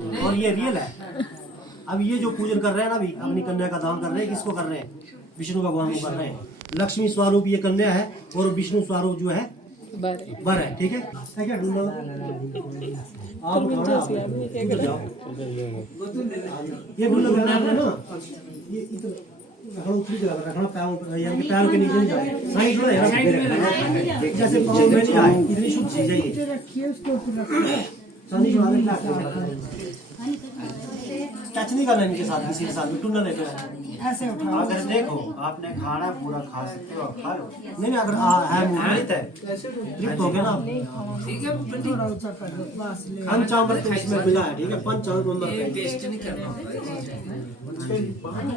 और ये रियल है। अब ये जो पूजन कर रहे हैं ना, अभी अपनी कन्या का दान कर रहे हैं, किसको कर रहे हैं? विष्णु भगवान को कर रहे हैं। लक्ष्मी स्वरूप ये कन्या है और विष्णु स्वरूप जो है बर है। ठीक है, क्या ढूंढना आप उधर जाओ। ये ढूंढना है ना, ये इतना ऊपरी जगह रखना, पैरों यानी कि पैरों के नीचे नहीं जाए, साइड में है, जैसे पाँव में नहीं आए, इतनी शुद्ध चीज है ये। टच नहीं करना इनके साथ, किसी के साथ भी टूटना नहीं करना। ऐसे उठाओ। अगर देखो आपने खाना पूरा खा सकते हो, खा लो। नहीं अगर है मुहूर्त है, तृप्त हो गया ना, थोड़ा ऊंचा कर दो बस ले। पंचामृत इसमें मिला है। ठीक है, पंचामृत वेस्ट नहीं करना होता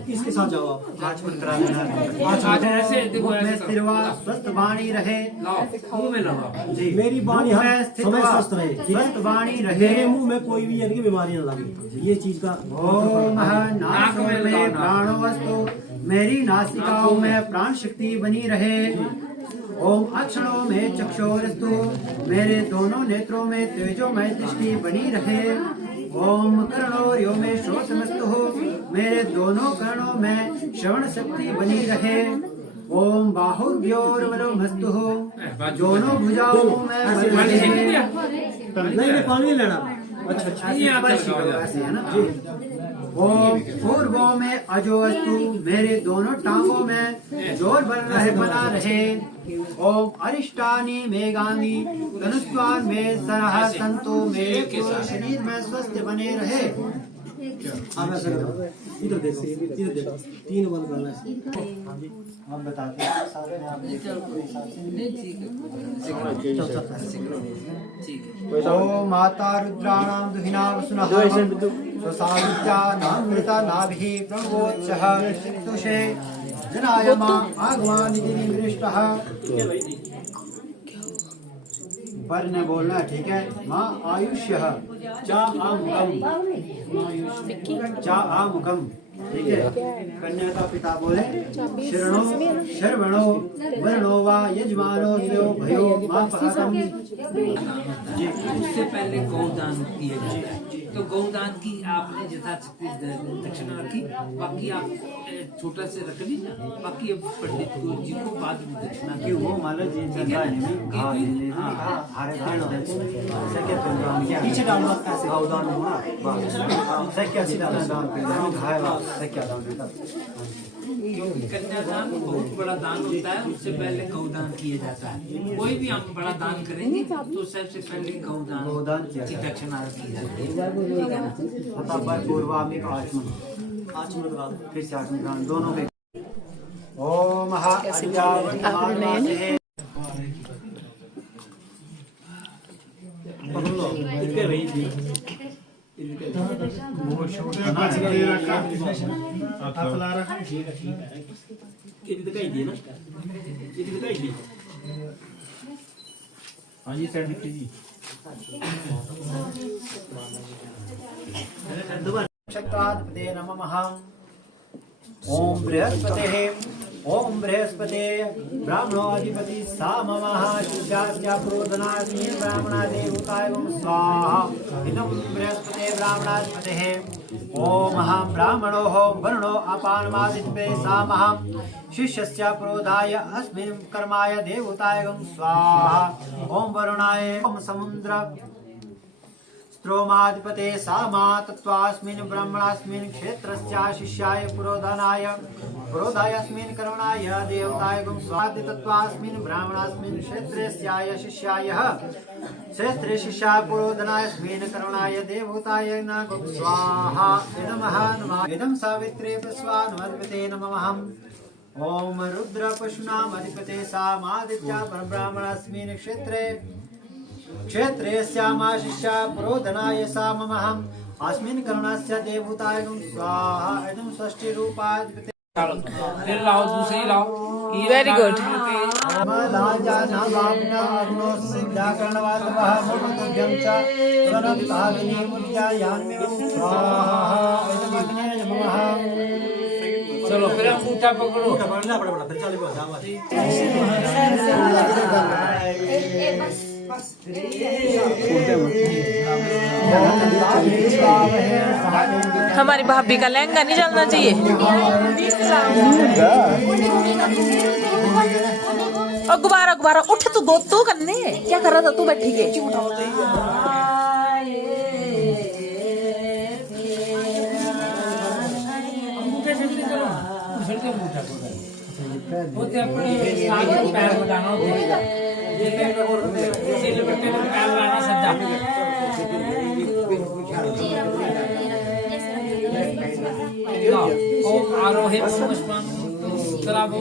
इसके साथ जाओ आप। आचमन करा देना। ऐसे देखो, ऐसे करो। स्थिर हुआ, स्वस्थ वाणी रहे। लाओ मुंह में लगाओ। जी, मेरी वाणी हर समय स्वस्थ रहे। स्वस्थ वाणी रहे। मेरे मुंह में कोई भी यानी कि बीमारी न लगे, ये चीज का। ओम नाक में प्राणो वस्तु, मेरी नासिकाओं में प्राण शक्ति बनी रहे। ओम अक्षणों में चक्षुरस्तु, मेरे दोनों नेत्रों में तेजोमय दृष्टि बनी रहे। ओम कर्णोर्यो में श्रोतमस्तु, मेरे दोनों कर्णों में श्रवण शक्ति बनी रहे। ओम बाहुर्भ्योर्बलमस्तु, दोनों भुजाओं में बल रहे। नहीं पानी नहीं लेना। अच्छा, ऐसे है ना जी। ओम पूर्वों में अजोस्तु, मेरे दोनों टांगों में जोर बना रहे। ओम अरिष्टानि मेघानि, धनुष्वान में सरह संतो, मेरे पूरे शरीर में स्वस्थ बने रहे। आप ऐसा करो, इधर देखो, इधर देखो, 3 बंद करना है। हम बताते हैं साथ में आप ओम माता रुद्राणां दुहिना वसुनः, स्वसावित्या नामृता नाभिः प्रभवोच्चः, तुषे जनायमा आगमानिधि निवृष्टः। पर ने बोलना है, ठीक है। माँ आयुष्य चा आमुखम, चा आमुखम, ठीक है। कन्या का पिता बोले शरणो शर्वणो वर्णो वा यजमानो यो भयो मां पहातम। जी, उससे पहले गौदान किए जाते हैं। तो गौदान की आपने यथाशक्ति दक्षिणा रखी, बाकी आप छोटा से रख लीजिए, बाकी अब पंडित जी को बाद में दक्षिणा कि वो मान लो जी चंदा है नहीं हारे खाना सके तो दान क्या पीछे डालना ऐसे। गौदान हुआ सके सीधा दान कर देना, खाएगा सके दान देता। क्योंकि कन्यादान बहुत बड़ा दान होता है, उससे पहले गौदान किया जाता है। कोई भी हम बड़ा दान करेंगे तो सबसे पहले गौदान की दक्षिणा की जाती है। ठीक है ना? पूर्वामिक आचमन, आचमन करा दो। फिर से आचमन कराना दोनों के। ओम महा पकड़ लो, इनके भाई जी। दिखाई दिए ना, दिखाई दिए। हाँ जी सर, दिखी जी। नक्षत्राधिपते नमः। ओम बृहस्पते, ओम बृहस्पते ब्राह्मणोऽधिपति सा ममः, शुद्धास्या प्रोदनास्मि ब्राह्मणा देवताय स्वाहा। इदं बृहस्पते ब्राह्मणाधिपतेः। ओम अहं ब्राह्मणो वर्णो अपानमादित्ये सामः, शिष्यस्य प्रोधाय अस्मिन् कर्माय देवताय स्वाहा। ओम वरुणाय, ओम समुद्र स्त्रोमाधिपते सामा तत्त्वास्मिन् ब्रह्मणास्मिन् क्षेत्रस्य शिष्याय पुरोधायस्मिन् करुणाय देवताय स्वादि तत्त्वास्मिन् ब्राह्मणास्मिन् क्षेत्रस्याय शिष्याय क्षेत्रे शिष्याय पुरोधनास्मिन् करुणाय देवताय न स्वाहा। इदं सावित्रे प्रस्वानुमधिपते नमः। ओम रुद्र पशूनामधिपते सामादित्या परब्राह्मणास्मिन् क्षेत्रे श्यामा शिष्या पुरोधनाय सा ममः। अस्मिन् करुणस्य देवताय स्वाहा। इदं षष्ठी रूपाधिपते। फिर लाओ, दूसरी लाओ। Very good. चलो फिर अंगूठा पकड़ो। पकड़ना पड़ा, फिर चालू हो जाओ। हमारी भाभी का लहंगा नहीं चलना चाहिए। और गुब्बारा गुब्बारा उठ तू करने क्या कर रहा था तू बैठी के? होते अपने साथ में पैर लगाना होता है ये सिर पे पैर लगाना सज्जा ओम आरोहित पुष्पं तराबो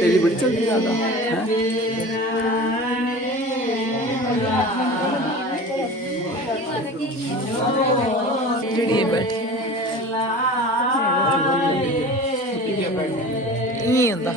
तेरी बड़ी चलती ज्यादा ये बैठे नहीं होता।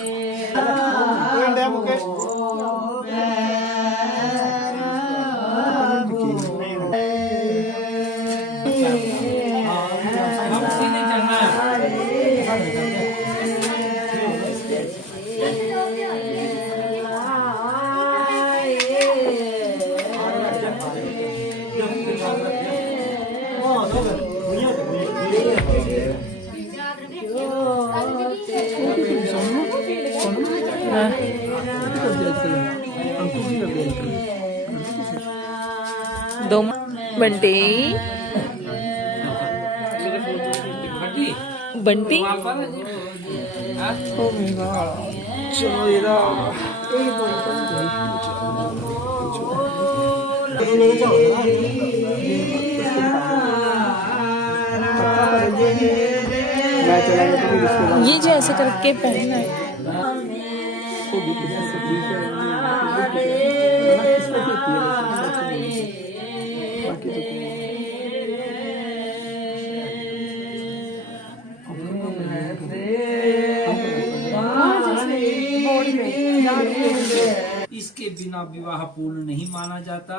दो बंटी बंटी ये जो ऐसे करके पहनना है। इसके बिना विवाह पूर्ण नहीं माना जाता।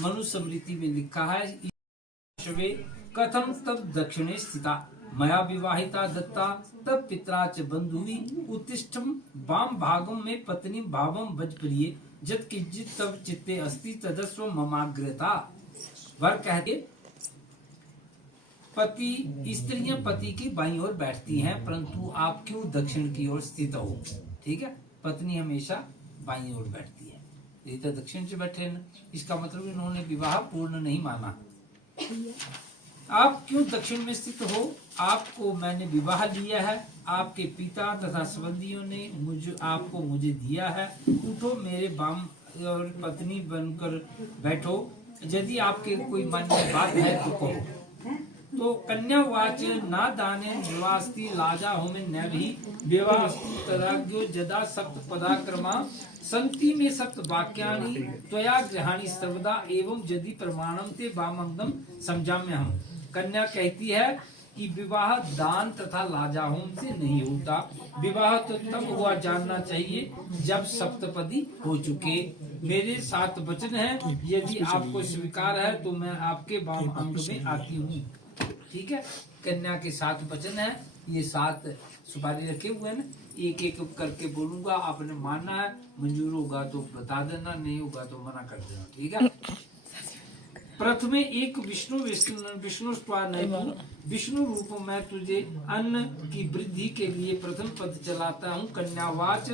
मनुस्मृति में लिखा है ईश्वे कथम तब दक्षिणे स्थिता मया विवाहिता दत्ता तब पितरा च बंधुवी उत्तिष्ठम वाम भागम में पत्नी भावम भज प्रिय जत किंचित तब चित्ते अस्ति तदस्व ममाग्रता। वर कहते पति स्त्रियां पति की बाईं ओर बैठती हैं परंतु आप क्यों दक्षिण की ओर स्थित हो? ठीक है, पत्नी हमेशा बाईं ओर बैठती है, ये तो दक्षिण से बैठे न, इसका मतलब इन्होंने विवाह पूर्ण नहीं माना। आप क्यों दक्षिण में स्थित हो? आपको मैंने विवाह लिया है, आपके पिता तथा संबंधियों ने आपको मुझे दिया है। उठो मेरे बाम और पत्नी बनकर बैठो, यदि आपके कोई मान्य बात है तो कहो। तो कन्या वाच ना दाने निवास्ति लाजा होमे न भी विवाह तदाज्ञो जदा सप्त पदाक्रमा संति में सप्त वाक्यानि त्वया गृहाणि सर्वदा एवं यदि प्रमाणम ते वामंगम समझाम्य हम। कन्या कहती है कि विवाह दान तथा लाजा होम से नहीं होता, विवाह तो तब हुआ जानना चाहिए जब सप्तपदी हो चुके। मेरे 7 वचन हैं, यदि आपको स्वीकार है तो मैं आपके वाम अंग में आती हूँ। ठीक है, कन्या के 7 वचन है, ये 7 सुपारी रखे हुए हैं ना, एक एक करके बोलूंगा, आपने मानना है, मंजूर होगा तो बता देना, नहीं होगा तो मना कर देना। ठीक है, प्रथमे एक विष्णु विष्णु रूप में तुझे अन्न की वृद्धि के लिए प्रथम पद चलाता हूँ। कन्यावाच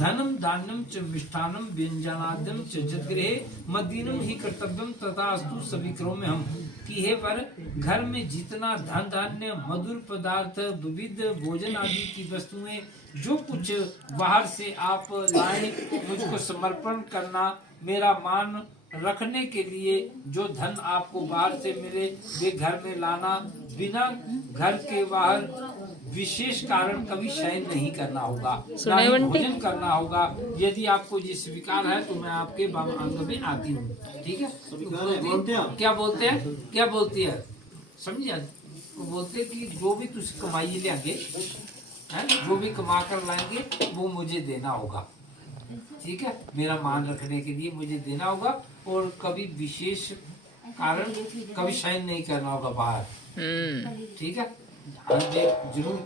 धनम दानम च मिष्ठानम व्यंजनाद्यम च जदगृहे मदीनम ही कर्तव्यम तथास्तु सभी क्रम में हम कि हे वर घर में जितना धन धान्य मधुर पदार्थ विविध भोजन आदि की वस्तुएं जो कुछ बाहर से आप लाए मुझको समर्पण करना। मेरा मान रखने के लिए जो धन आपको बाहर से मिले वे घर में लाना, बिना घर के बाहर विशेष कारण कभी शयन नहीं करना होगा, ना ही भोजन करना होगा। यदि आपको ये स्वीकार है तो मैं आपके वाम अंग में आती हूँ। ठीक है, क्या बोलते हैं, क्या बोलती है, समझिए। वो बोलते कि जो भी तुझे कमाई लेंगे, जो भी कमा कर लाएंगे वो मुझे देना होगा। ठीक है, मेरा मान रखने के लिए मुझे देना होगा, और कभी विशेष कारण कभी शयन नहीं करना होगा बाहर। ठीक है, जरूर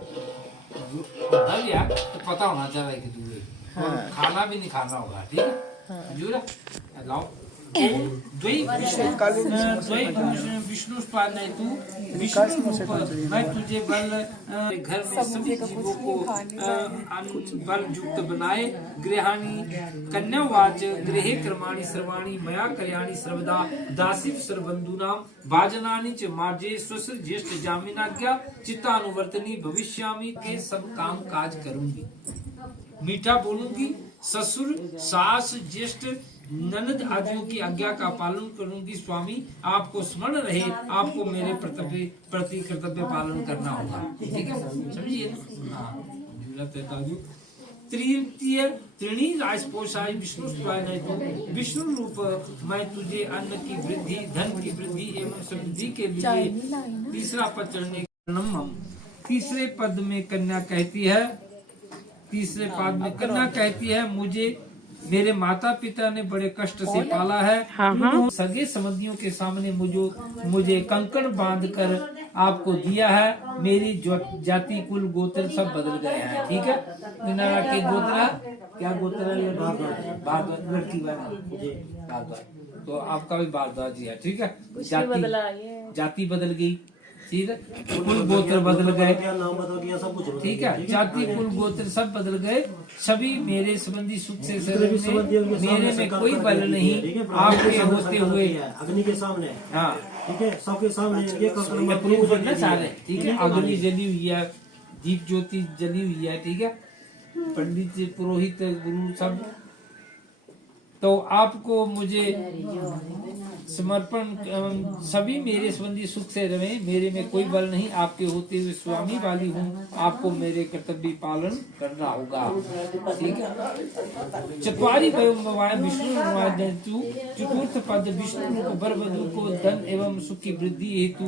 जरूर यार तो पता होना चाहिए कि दूर, और खाना भी नहीं खाना होगा। ठीक है, जरूर लाओ विष्णु नहीं तू विष्णु रूप, मैं तुझे बल घर में सभी जीवों को बल युक्त बनाए। गृहाणी कन्यावाच गृहे कर्माणि सर्वाणि मया कल्याणी सर्वदा दासिव सर्वबंधूनाम भाजनानि च मार्जे स्वस्य ज्येष्ठ जामिनाज्ञा चित्तानुवर्तनी भविष्यामि के सब काम काज करूंगी, मीठा बोलूंगी, ससुर सास ज्येष्ठ ननद आदियों की आज्ञा का पालन करूंगी। स्वामी आपको स्मरण रहे, आपको मेरे प्रति कर्तव्य पालन करना होगा। ठीक है, समझिए ना। हाँ, तृतीय त्रिणी राजपोषाय विष्णु विष्णु रूप, मैं तुझे अन्न की वृद्धि, धन की वृद्धि एवं समृद्धि के लिए। तीसरा पद चढ़ने तीसरे पद में कन्या कहती है, तीसरे पद में कन्या कहती है, मुझे मेरे माता पिता ने बड़े कष्ट से पाला है। सगे संबंधियों के सामने मुझे कंकण बांधकर आपको दिया है। मेरी जाति कुल गोत्र सब बदल गए हैं। ठीक है, के गोत्र क्या गोत्र है, भारद्वाज लड़की भारद्वाज, तो आपका भी भारद्वाज ही है। ठीक है, जाति बदल गई, ठीक है, कुल गोत्र बदल गए, नाम बदल गया, सब कुछ। ठीक है, जाति कुल गोत्र सब बदल गए। सभी मेरे संबंधी सुख से मेरे में कोई बल नहीं, आपके होते हुए अग्नि के सामने। हाँ, ठीक है, सबके सामने ये करना चाह रहे। ठीक है, अग्नि जली हुई है, दीप ज्योति जली हुई है। ठीक है, पंडित जी, पुरोहित, गुरु सब, तो आपको मुझे समर्पण, सभी मेरे संबंधी सुख से रहे, मेरे में कोई बल नहीं, आपके होते हुए स्वामी वाली हूँ, आपको मेरे कर्तव्य पालन करना होगा। ठीक है, चतवारी विष्णु चतुर्थ पद विष्णु को बरबधु को धन एवं सुख की वृद्धि हेतु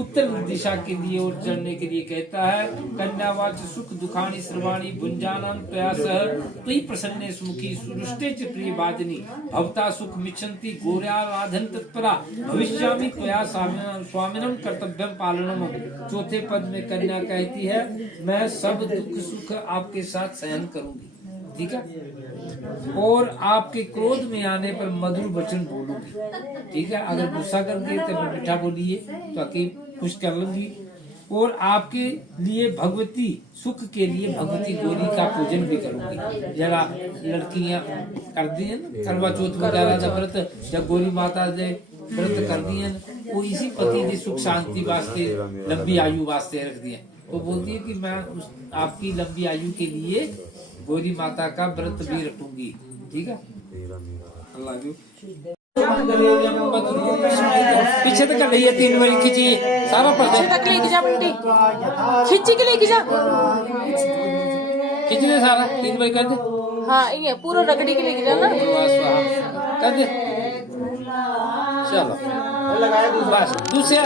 उत्तर दिशा के लिए और चढ़ने के लिए कहता है। कन्यावाच सुख दुखानी सर्वाणी भुंजानम प्रयासः त्वयि प्रसन्ने सुमुखी सुरुष्टे च प्रिय वादिनी भवता सुख मिच्छन्ति गौर्याराधन तत्परा भविष्यामि त्वया स्वामिनम कर्तव्यम पालनम। चौथे पद में कन्या कहती है, मैं सब दुख सुख आपके साथ सहन करूंगी। ठीक है, और आपके क्रोध में आने पर मधुर वचन बोलूंगी। ठीक है, अगर गुस्सा करके तो मीठा बोलिए तो आके खुश कर लूंगी। और आपके लिए भगवती सुख के लिए भगवती गौरी का पूजन भी करूंगी। जरा लड़कियां कर दी है ना करवा चौथ वगैरह का व्रत, जब गौरी माता ने व्रत कर दिए वो इसी पति की सुख शांति वास्ते, लंबी आयु वास्ते रख दिए। तो बोलती है कि मैं आपकी लंबी आयु के लिए गौरी माता का व्रत भी रखूंगी। ठीक है, अल्लाह पीछे तक कर रही है, 3 बार खींची सारा पीछे तक लेके जा बंटी, खींची के लेके जा, खींच दे सारा 3 बार कर दे। हाँ, ये पूरा रगड़ी के लेके जाना, कर दे। चलो बस दूसरे